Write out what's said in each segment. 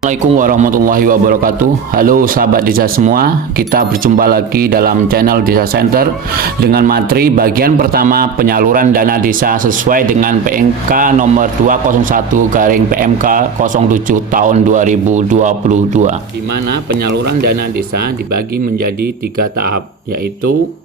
Assalamualaikum warahmatullahi wabarakatuh. Halo sahabat desa semua, kita berjumpa lagi dalam channel Desa Center dengan materi bagian pertama penyaluran dana desa sesuai dengan PMK nomor 201/PMK 07 tahun 2022, di mana penyaluran dana desa dibagi menjadi 3 tahap, yaitu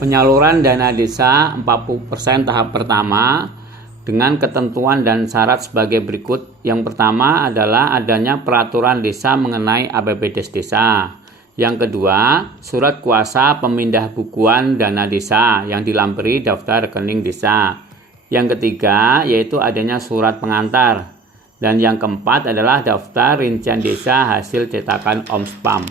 penyaluran dana desa 40% tahap pertama dengan ketentuan dan syarat sebagai berikut. Yang pertama adalah adanya peraturan desa mengenai APBDes desa. Yang kedua, surat kuasa pemindah bukuan dana desa yang dilampiri daftar rekening desa. Yang ketiga, yaitu adanya surat pengantar. Dan yang keempat adalah daftar rincian desa hasil cetakan OMSPAM.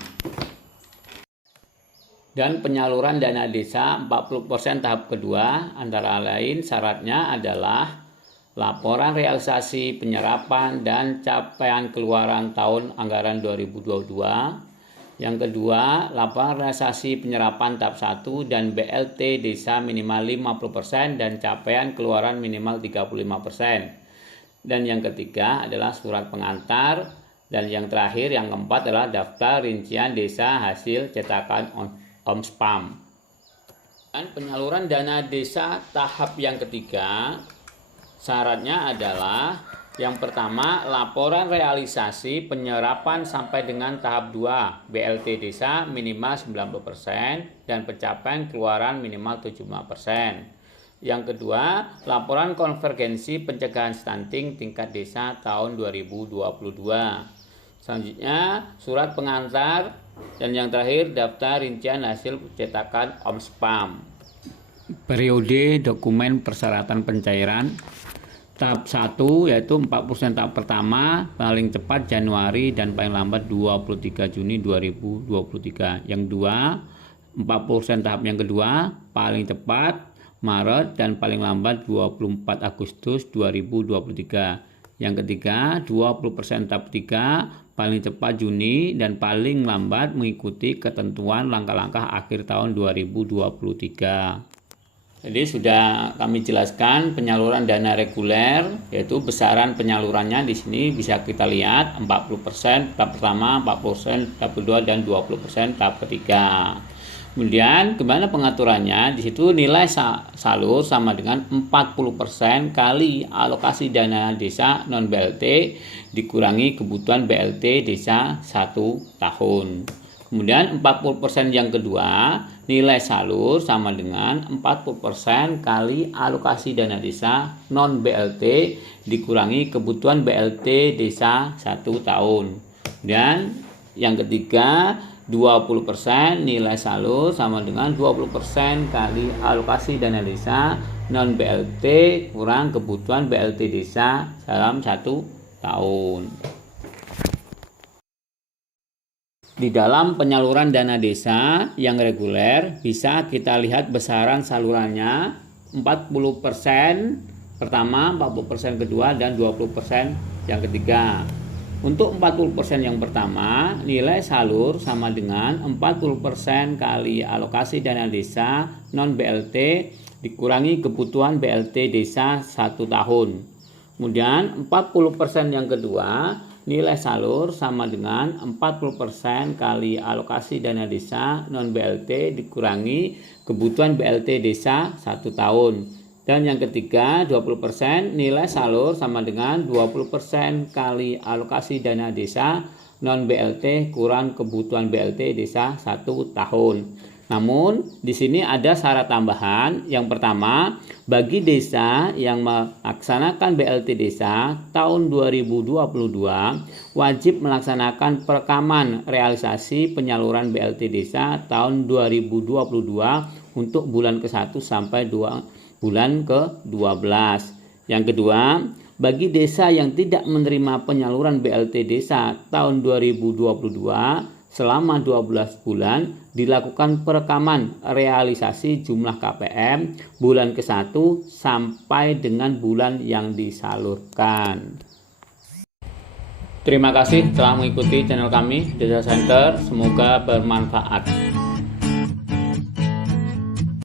Dan penyaluran dana desa 40% tahap kedua antara lain syaratnya adalah laporan realisasi penyerapan dan capaian keluaran tahun anggaran 2022. Yang kedua, laporan realisasi penyerapan tahap 1 dan BLT desa minimal 50% dan capaian keluaran minimal 35%. Dan yang ketiga adalah surat pengantar. Dan yang terakhir, yang keempat adalah daftar rincian desa hasil cetakan OMSPAM. Dan penyaluran dana desa tahap yang ketiga, syaratnya adalah yang pertama, laporan realisasi penyerapan sampai dengan tahap 2 BLT desa minimal 90% dan pencapaian keluaran minimal 75%. Yang kedua, laporan konvergensi pencegahan stunting tingkat desa tahun 2022. Selanjutnya, surat pengantar. Dan yang terakhir, daftar rincian hasil cetakan OMSPAM. Periode dokumen persyaratan pencairan tahap 1 yaitu 40% tahap pertama paling cepat Januari dan paling lambat 23 Juni 2023. Yang 2, 40% tahap yang kedua paling cepat Maret dan paling lambat 24 Agustus 2023. Yang ketiga, 20% tahap 3 paling cepat Juni dan paling lambat mengikuti ketentuan langkah-langkah akhir tahun 2023. Jadi sudah kami jelaskan penyaluran dana reguler, yaitu besaran penyalurannya di sini bisa kita lihat 40% tahap pertama, 40% tahap kedua, dan 20% tahap ketiga. Kemudian gimana pengaturannya? Di situ nilai salur sama dengan 40% kali alokasi dana desa non BLT dikurangi kebutuhan BLT desa 1 tahun. Kemudian 40% yang kedua, nilai salur sama dengan 40% kali alokasi dana desa non BLT dikurangi kebutuhan BLT desa 1 tahun. Dan yang ketiga, 20% nilai salur sama dengan 20% kali alokasi dana desa non BLT kurang kebutuhan BLT desa dalam 1 tahun. Di dalam penyaluran dana desa yang reguler bisa kita lihat besaran salurannya 40% pertama, 40% kedua, dan 20% yang ketiga. Untuk 40% yang pertama, nilai salur sama dengan 40% kali alokasi dana desa non BLT dikurangi kebutuhan BLT desa 1 tahun. Kemudian 40% yang kedua, nilai salur sama dengan 40% kali alokasi dana desa non BLT dikurangi kebutuhan BLT desa 1 tahun. Dan yang ketiga, 20% nilai salur sama dengan 20% kali alokasi dana desa non BLT kurang kebutuhan BLT desa 1 tahun. Namun di sini ada syarat tambahan. Yang pertama, bagi desa yang melaksanakan BLT desa tahun 2022 wajib melaksanakan perekaman realisasi penyaluran BLT desa tahun 2022 untuk bulan ke-1 sampai bulan ke-12. Yang kedua, bagi desa yang tidak menerima penyaluran BLT desa tahun 2022 selama 12 bulan dilakukan perekaman realisasi jumlah KPM bulan ke-1 sampai dengan bulan yang disalurkan. Terima kasih telah mengikuti channel kami Desa Center, semoga bermanfaat.